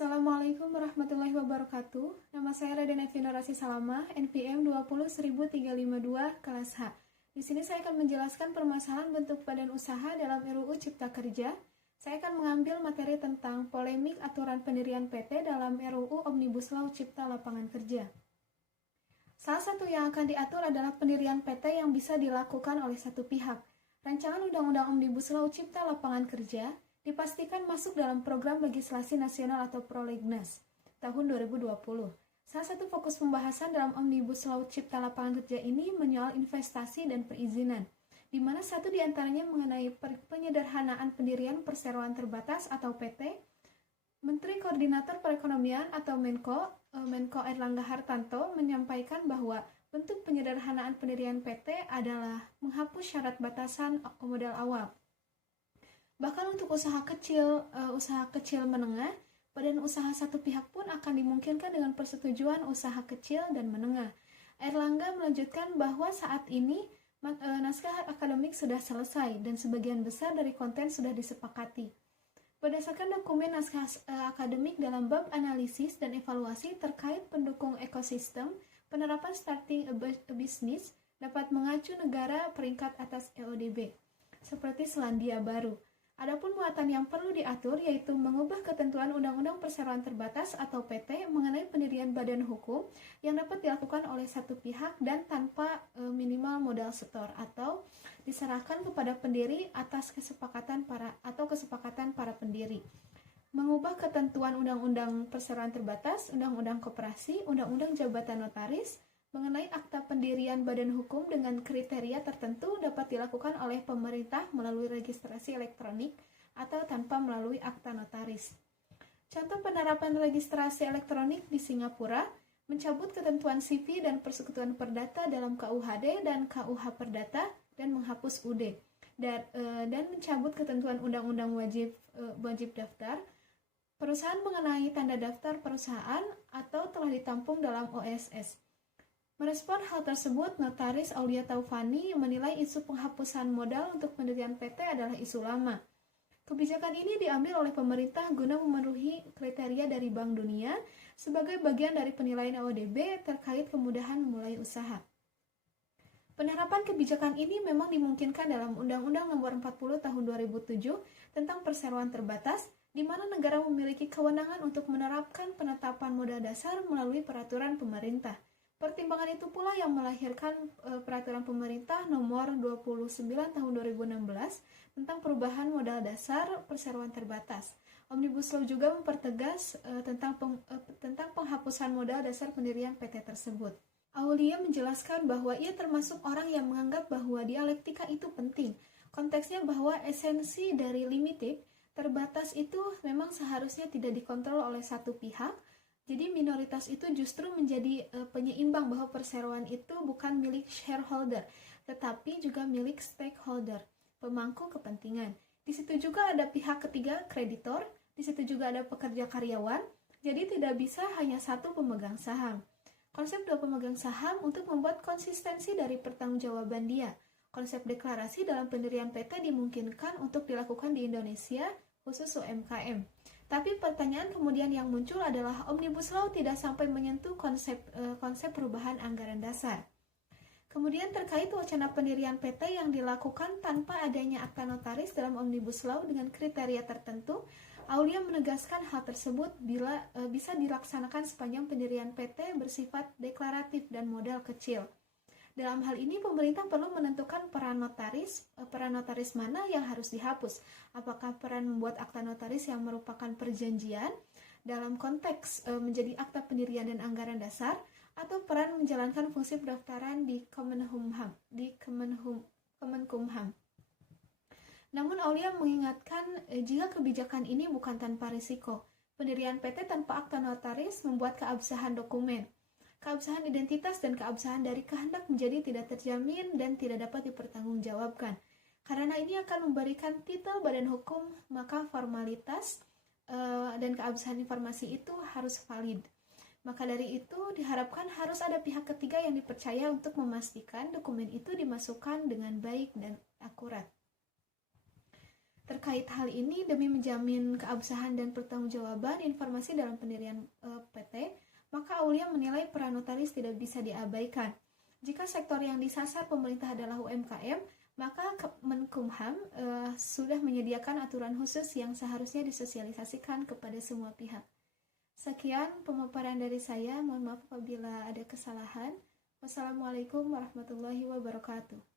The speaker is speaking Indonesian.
Assalamualaikum warahmatullahi wabarakatuh. Nama saya Raden Evina Rasi Salamah, NPM 20132, kelas H. Di sini saya akan menjelaskan permasalahan bentuk badan usaha dalam RUU Cipta Kerja. Saya akan mengambil materi tentang polemik aturan pendirian PT dalam RUU Omnibus Law Cipta Lapangan Kerja. Salah satu yang akan diatur adalah pendirian PT yang bisa dilakukan oleh satu pihak. Rancangan Undang-Undang Omnibus Law Cipta Lapangan Kerja dipastikan masuk dalam program legislasi nasional atau Prolegnas tahun 2020. Salah satu fokus pembahasan dalam Omnibus Law Cipta Lapangan Kerja ini menyoal investasi dan perizinan, di mana satu di antaranya mengenai penyederhanaan pendirian perseroan terbatas atau PT. Menteri Koordinator Perekonomian atau Menko Airlangga Hartarto menyampaikan bahwa bentuk penyederhanaan pendirian PT adalah menghapus syarat batasan modal awal. Bahkan untuk usaha kecil menengah, badan usaha satu pihak pun akan dimungkinkan dengan persetujuan usaha kecil dan menengah. Airlangga melanjutkan bahwa saat ini naskah akademik sudah selesai dan sebagian besar dari konten sudah disepakati. Berdasarkan dokumen naskah akademik dalam bab analisis dan evaluasi terkait pendukung ekosistem, penerapan starting a business dapat mengacu negara peringkat atas EODB, seperti Selandia Baru. Adapun muatan yang perlu diatur yaitu mengubah ketentuan Undang-Undang Perseroan Terbatas atau PT mengenai pendirian badan hukum yang dapat dilakukan oleh satu pihak dan tanpa minimal modal setor atau diserahkan kepada pendiri atas kesepakatan para pendiri. Mengubah ketentuan Undang-Undang Perseroan Terbatas, Undang-Undang Koperasi, Undang-Undang Jabatan Notaris mengenai akta pendirian badan hukum dengan kriteria tertentu dapat dilakukan oleh pemerintah melalui registrasi elektronik atau tanpa melalui akta notaris. Contoh penerapan registrasi elektronik di Singapura mencabut ketentuan CV dan persekutuan perdata dalam KUHD dan KUH Perdata dan menghapus UD dan mencabut ketentuan undang-undang wajib daftar perusahaan mengenai tanda daftar perusahaan atau telah ditampung dalam OSS. Merespon hal tersebut, Notaris Aulia Taufani menilai isu penghapusan modal untuk pendirian PT adalah isu lama. Kebijakan ini diambil oleh pemerintah guna memenuhi kriteria dari Bank Dunia sebagai bagian dari penilaian EODB terkait kemudahan memulai usaha. Penerapan kebijakan ini memang dimungkinkan dalam Undang-Undang Nomor 40 Tahun 2007 tentang Perseroan Terbatas, di mana negara memiliki kewenangan untuk menerapkan penetapan modal dasar melalui peraturan pemerintah. Pertimbangan itu pula yang melahirkan peraturan pemerintah nomor 29 tahun 2016 tentang perubahan modal dasar perseroan terbatas. Omnibus Law juga mempertegas tentang penghapusan modal dasar pendirian PT tersebut. Aulia menjelaskan bahwa ia termasuk orang yang menganggap bahwa dialektika itu penting. Konteksnya bahwa esensi dari limited, terbatas itu memang seharusnya tidak dikontrol oleh satu pihak. Jadi minoritas itu justru menjadi penyeimbang bahwa perseroan itu bukan milik shareholder, tetapi juga milik stakeholder, pemangku kepentingan. Di situ juga ada pihak ketiga, kreditor, di situ juga ada pekerja karyawan, jadi tidak bisa hanya satu pemegang saham. Konsep dua pemegang saham untuk membuat konsistensi dari pertanggungjawaban dia. Konsep deklarasi dalam pendirian PT dimungkinkan untuk dilakukan di Indonesia, khusus UMKM. Tapi pertanyaan kemudian yang muncul adalah Omnibus Law tidak sampai menyentuh konsep perubahan anggaran dasar. Kemudian terkait wacana pendirian PT yang dilakukan tanpa adanya akta notaris dalam Omnibus Law dengan kriteria tertentu, Aulia menegaskan hal tersebut bisa dilaksanakan sepanjang pendirian PT bersifat deklaratif dan modal kecil. Dalam hal ini, pemerintah perlu menentukan peran notaris mana yang harus dihapus. Apakah peran membuat akta notaris yang merupakan perjanjian dalam konteks menjadi akta pendirian dan anggaran dasar, atau peran menjalankan fungsi pendaftaran di Kemenkumham. Namun Aulia mengingatkan jika kebijakan ini bukan tanpa risiko. Pendirian PT tanpa akta notaris membuat keabsahan dokumen. Keabsahan identitas dan keabsahan dari kehendak menjadi tidak terjamin dan tidak dapat dipertanggungjawabkan. Karena ini akan memberikan titel badan hukum, maka formalitas dan keabsahan informasi itu harus valid. Maka dari itu diharapkan harus ada pihak ketiga yang dipercaya untuk memastikan dokumen itu dimasukkan dengan baik dan akurat. Terkait hal ini, demi menjamin keabsahan dan pertanggungjawaban informasi dalam pendirian PT, maka Aulia menilai peran notaris tidak bisa diabaikan. Jika sektor yang disasar pemerintah adalah UMKM, maka Menkumham sudah menyediakan aturan khusus yang seharusnya disosialisasikan kepada semua pihak. Sekian pemaparan dari saya, mohon maaf apabila ada kesalahan. Wassalamualaikum warahmatullahi wabarakatuh.